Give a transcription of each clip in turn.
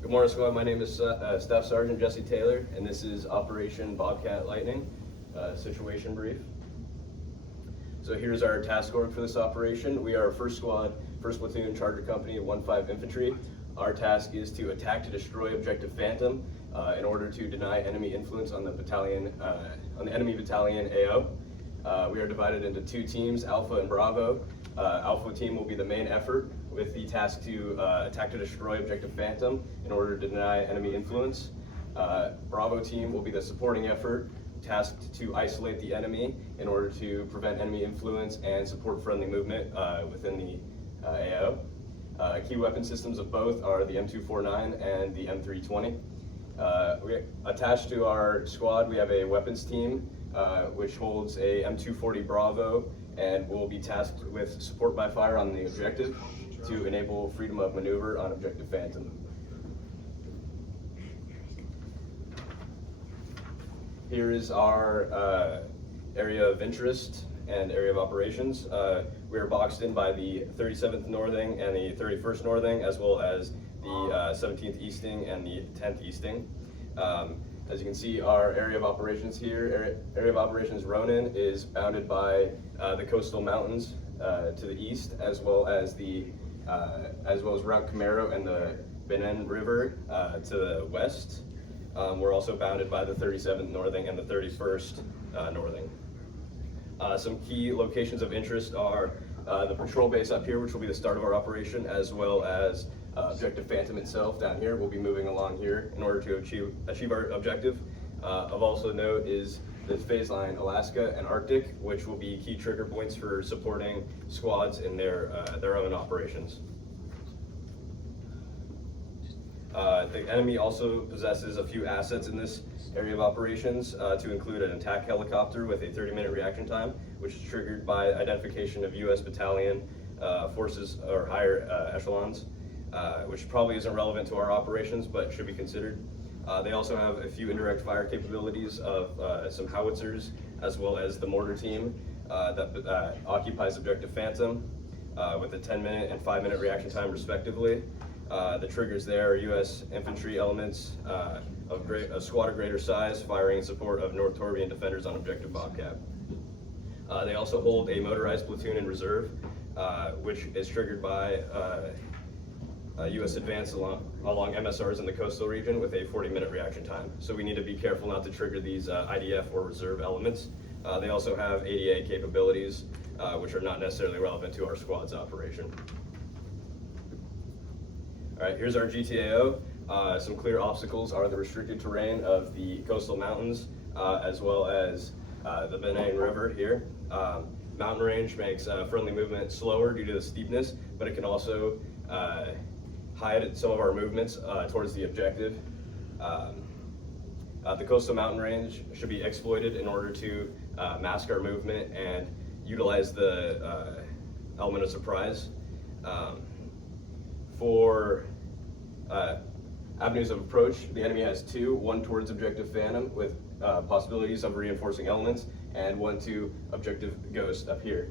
Good morning, squad. My name is Staff Sergeant Jesse Taylor, and this is Operation Bobcat Lightning situation brief. So here's our task org for this operation. We are 1st Squad, 1st Platoon, Charger Company, 1-5 Infantry. Our task is to attack to destroy Objective Phantom in order to deny enemy influence on the battalion, on the enemy battalion AO. We are divided into 2 teams, Alpha and Bravo. Alpha team will be the main effort with the task to attack to destroy Objective Phantom in order to deny enemy influence. Bravo team will be the supporting effort, tasked to isolate the enemy in order to prevent enemy influence and support friendly movement within the AO. Key weapon systems of both are the M249 and the M320. Attached to our squad, we have a weapons team which holds a M240 Bravo and will be tasked with support by fire on the objective to enable freedom of maneuver on Objective Phantom. Here is our area of interest and area of operations. We are boxed in by the 37th Northing and the 31st Northing, as well as the 17th Easting and the 10th Easting. As you can see, our area of operations here, area of operations Ronan, is bounded by the coastal mountains to the east, as well as Route Camaro and the Benin River to the west. We're also bounded by the 37th Northing and the 31st Northing. Some key locations of interest are the patrol base up here, which will be the start of our operation, as well as Objective Phantom itself down here. We'll be moving along here in order to achieve our objective. Of also note is the phase line Alaska and Arctic, which will be key trigger points for supporting squads in their own operations. The enemy also possesses a few assets in this area of operations, to include an attack helicopter with a 30-minute reaction time, which is triggered by identification of U.S. battalion forces or higher echelons, which probably isn't relevant to our operations, but should be considered. They also have a few indirect fire capabilities of some howitzers, as well as the mortar team that occupies Objective Phantom with a 10-minute and 5-minute reaction time respectively. The triggers there are U.S. infantry elements of a squad of greater size firing in support of North Torbian defenders on Objective Bobcat. They also hold a motorized platoon in reserve, which is triggered by U.S. advance along MSRs in the coastal region with a 40-minute reaction time. So we need to be careful not to trigger these IDF or reserve elements. They also have ADA capabilities, which are not necessarily relevant to our squad's operation. All right, here's our GTAO. Some clear obstacles are the restricted terrain of the coastal mountains, as well as the Benin River here. Mountain range makes friendly movement slower due to the steepness, but it can also hide some of our movements towards the objective. The coastal mountain range should be exploited in order to mask our movement and utilize the element of surprise. For avenues of approach, the enemy has 2, one towards Objective Phantom with possibilities of reinforcing elements, and 1 to Objective Ghost up here.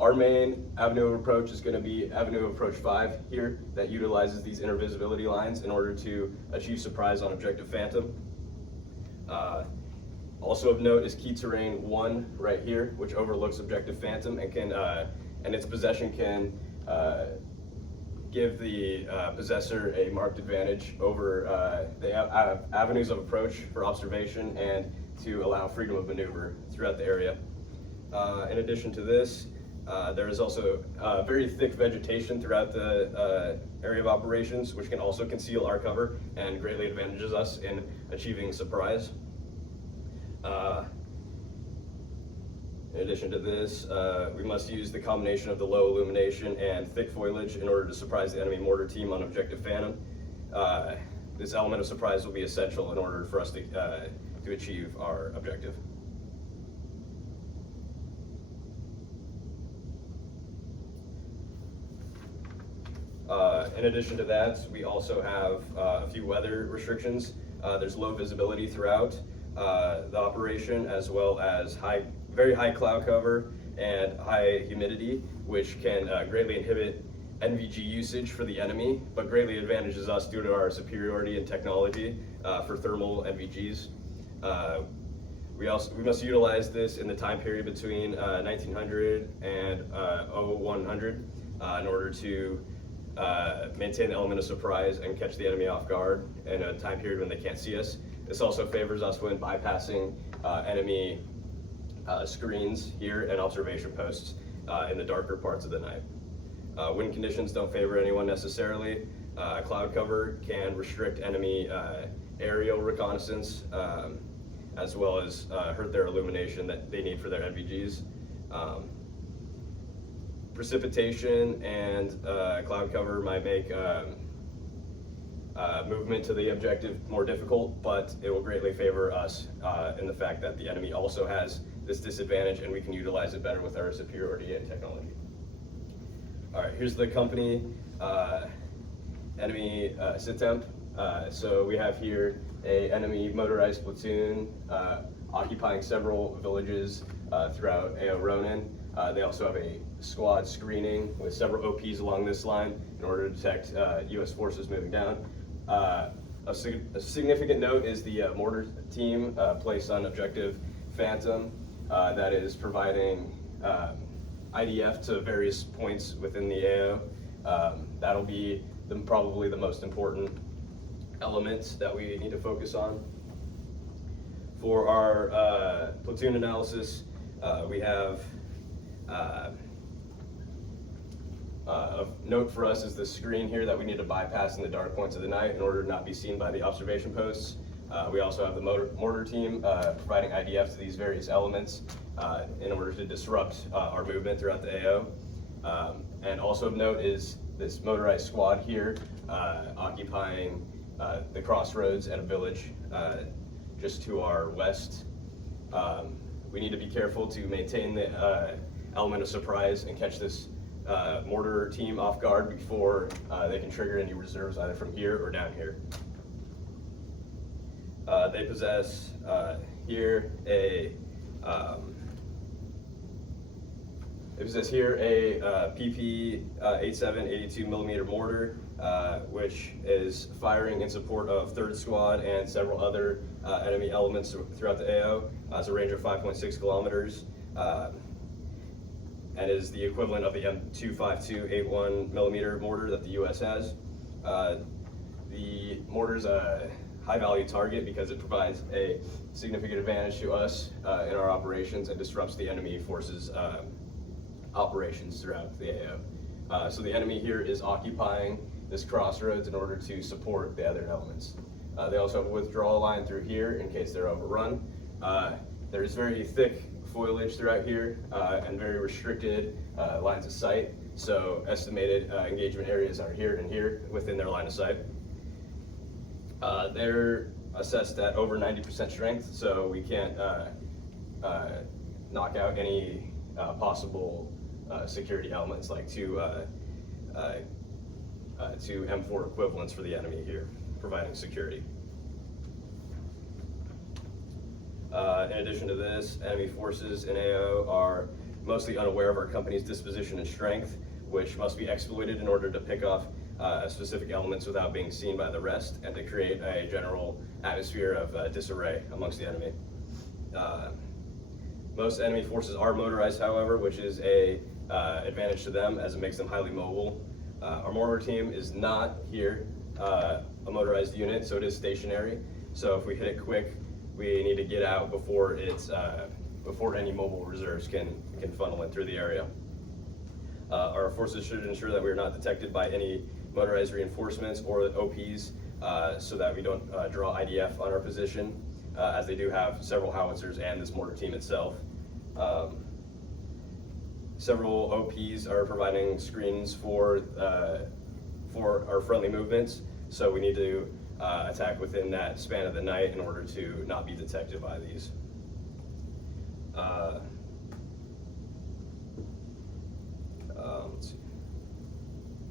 Our main avenue of approach is going to be Avenue of Approach 5 here, that utilizes these intervisibility lines in order to achieve surprise on Objective Phantom. Also of note is Key Terrain 1 right here, which overlooks Objective Phantom and can, and its possession can give the possessor a marked advantage over the avenues of approach for observation and to allow freedom of maneuver throughout the area. In addition to this, there is also very thick vegetation throughout the area of operations, which can also conceal our cover and greatly advantages us in achieving surprise. In addition to this, we must use the combination of the low illumination and thick foliage in order to surprise the enemy mortar team on Objective Phantom. This element of surprise will be essential in order for us to achieve our objective. In addition to that, we also have a few weather restrictions. There's low visibility throughout the operation, as well as very high cloud cover and high humidity, which can greatly inhibit NVG usage for the enemy, but greatly advantages us due to our superiority in technology for thermal NVGs. We must utilize this in the time period between 1900 and 0100 in order to maintain the element of surprise and catch the enemy off guard in a time period when they can't see us. This also favors us when bypassing enemy screens here and observation posts in the darker parts of the night. Wind conditions don't favor anyone necessarily. Cloud cover can restrict enemy aerial reconnaissance as well as hurt their illumination that they need for their NVGs. Precipitation and cloud cover might make movement to the objective more difficult, but it will greatly favor us in the fact that the enemy also has this disadvantage and we can utilize it better with our superiority in technology. All right, here's the company enemy SITEMP. So we have here a enemy motorized platoon occupying several villages throughout AO Ronan. They also have a squad screening with several OPs along this line in order to detect US forces moving down. A significant note is the mortar team placed on objective Phantom that is providing IDF to various points within the AO. That'll be probably the most important elements that we need to focus on. For our platoon analysis, we have of note for us is the screen here that we need to bypass in the dark points of the night in order to not be seen by the observation posts. We also have the mortar team providing IDF to these various elements in order to disrupt our movement throughout the AO. And also of note is this motorized squad here occupying the crossroads at a village just to our west. We need to be careful to maintain the element of surprise and catch this mortar team off guard before they can trigger any reserves either from here or down here. They possess here a PP 87 82 millimeter mortar, which is firing in support of 3rd Squad and several other enemy elements throughout the AO. Has a range of 5.6 kilometers. And is the equivalent of the M252 81 millimeter mortar that the US has. The mortar is a high value target because it provides a significant advantage to us in our operations and disrupts the enemy forces operations throughout the AO. So the enemy here is occupying this crossroads in order to support the other elements. They also have a withdrawal line through here in case they're overrun. There's very thick foliage throughout here and very restricted lines of sight. So estimated engagement areas are here and here within their line of sight. They're assessed at over 90% strength, so we can't knock out any possible security elements like two M4 equivalents for the enemy here, providing security. In addition to this, enemy forces in AO are mostly unaware of our company's disposition and strength, which must be exploited in order to pick off specific elements without being seen by the rest and to create a general atmosphere of disarray amongst the enemy. Most enemy forces are motorized, however, which is a advantage to them as it makes them highly mobile. Our mortar team is not here a motorized unit, so it is stationary. So if we hit it quick, we need to get out before it's before any mobile reserves can funnel in through the area. Our forces should ensure that we are not detected by any motorized reinforcements or OPs so that we don't draw IDF on our position, as they do have several howitzers and this mortar team itself. Several OPs are providing screens for our friendly movements, so we need to attack within that span of the night in order to not be detected by these. Let's see.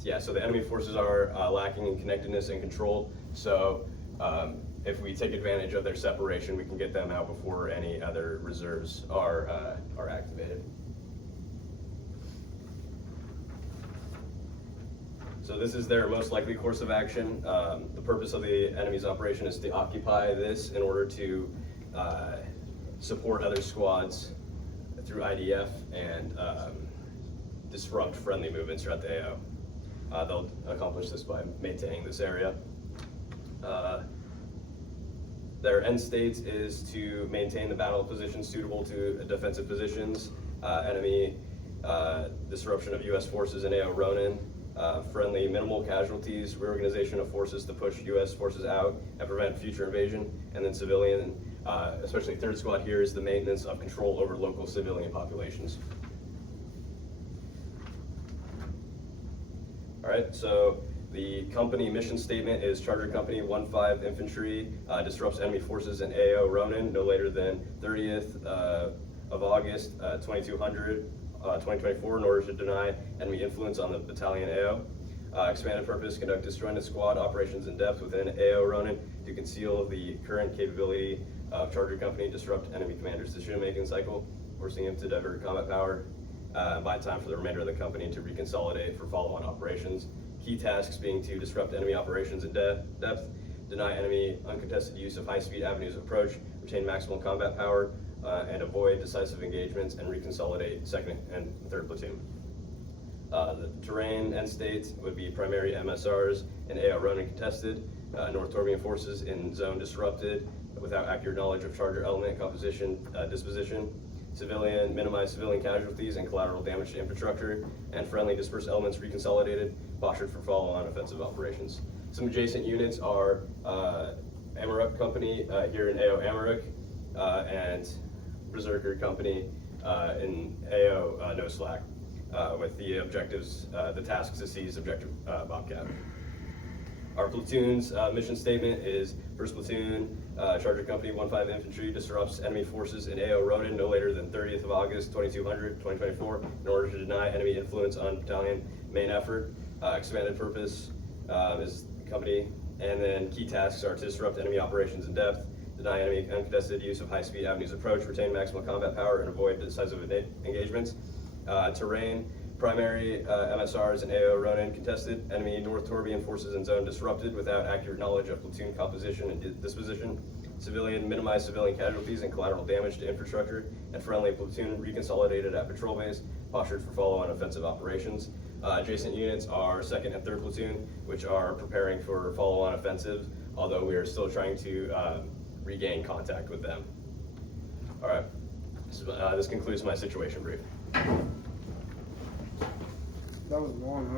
Yeah, so the enemy forces are lacking in connectedness and control, so if we take advantage of their separation, we can get them out before any other reserves are activated. So this is their most likely course of action. The purpose of the enemy's operation is to occupy this in order to support other squads through IDF and disrupt friendly movements throughout the AO. They'll accomplish this by maintaining this area. Their end state is to maintain the battle positions suitable to defensive positions, enemy disruption of U.S. forces in AO Ronin, friendly minimal casualties, reorganization of forces to push U.S. forces out and prevent future invasion, and then civilian, especially 3rd Squad here, is the maintenance of control over local civilian populations. All right, so the company mission statement is Charter Company 15 Infantry disrupts enemy forces in AO Ronin no later than 30th of August 2024 in order to deny enemy influence on the battalion AO. Expanded purpose, conduct disjointed squad operations in depth within AO Ronin to conceal the current capability of Charter Company, disrupt enemy commander's decision-making cycle, forcing him to divert combat power, buy time for the remainder of the company to reconsolidate for follow-on operations. Key tasks being to disrupt enemy operations in depth, deny enemy uncontested use of high-speed avenues of approach, retain maximum combat power, and avoid decisive engagements and reconsolidate 2nd and 3rd Platoon. The terrain end state would be primary MSRs in AO Ronin contested, North Torbian forces in zone disrupted without accurate knowledge of charger element composition, disposition, civilian, minimize civilian casualties and collateral damage to infrastructure, and friendly dispersed elements reconsolidated, postured for follow-on offensive operations. Some adjacent units are Amaruk Company here in AO Amaruk, and Berserker Company in AO No Slack, with the objectives, the tasks to seize objective Bobcat. Our platoon's mission statement is 1st Platoon, Charger Company 15 Infantry disrupts enemy forces in AO Ronin no later than 30th of August 2024 in order to deny enemy influence on battalion main effort. Expanded purpose is company, and then key tasks are to disrupt enemy operations in depth, deny enemy uncontested use of high-speed avenues approach, retain maximum combat power, and avoid decisive engagements. Terrain, primary MSRs in AO Ronin contested, enemy North Torbian forces in zone disrupted without accurate knowledge of platoon composition and disposition, civilian, minimize civilian casualties and collateral damage to infrastructure, and friendly platoon reconsolidated at patrol base, postured for follow-on offensive operations. Adjacent units are 2nd and 3rd Platoon, which are preparing for follow-on offensive, although we are still trying to regain contact with them. All right, so, this concludes my situation brief. That was long, huh?